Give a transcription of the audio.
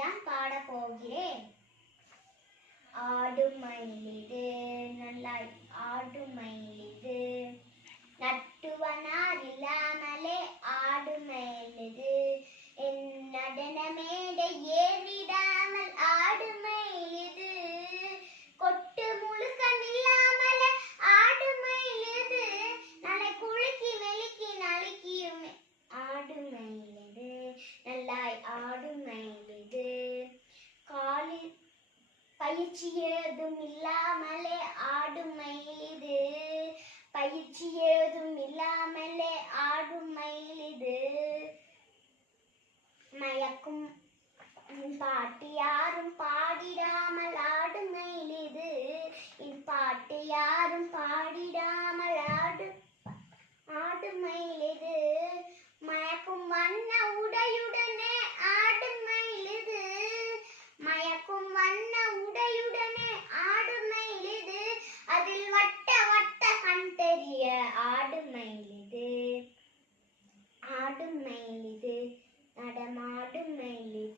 தான் பாட போகிறேன். ஆடும் மயிலிது நல்லாய் ஆடும் மயிலிது, நட்டுவனார் இல்லாமலே ஆடும் மயிலிது, என் நடன மேடை ஏறிடாமல் ஆடும் மயிலிது, கொட்டு முழுக்கம் இல்லாமலே ஆடும் மயிலிது, நாளை குலுக்கி மெலுக்கி நலுக்கியும் ஆடும் மயிலிது, நல்லாய் ஆடும் மயிலிது, காலில் பயிற்சி ஏதும் இல்லாமலே ஆடும் மயிலிது, பயிற்சி ஏதும் இல்லாமலே ஆடும் மயிலிது, மயக்கும் பாட்டு யாரும் பாடிடாமல் ஆடும் மயிலிது, இப்பாட்டு யாரும் பாடிடாமல் ஆடும் மயிலிது, மயக்கும் வண்ண உடையுடனே ஆடும் மயிலிது, மயக்கும் வண்ண உடையுடனே ஆடும் மயிலிது, அதில் வட்ட வட்ட கண் தெரிய ஆடும்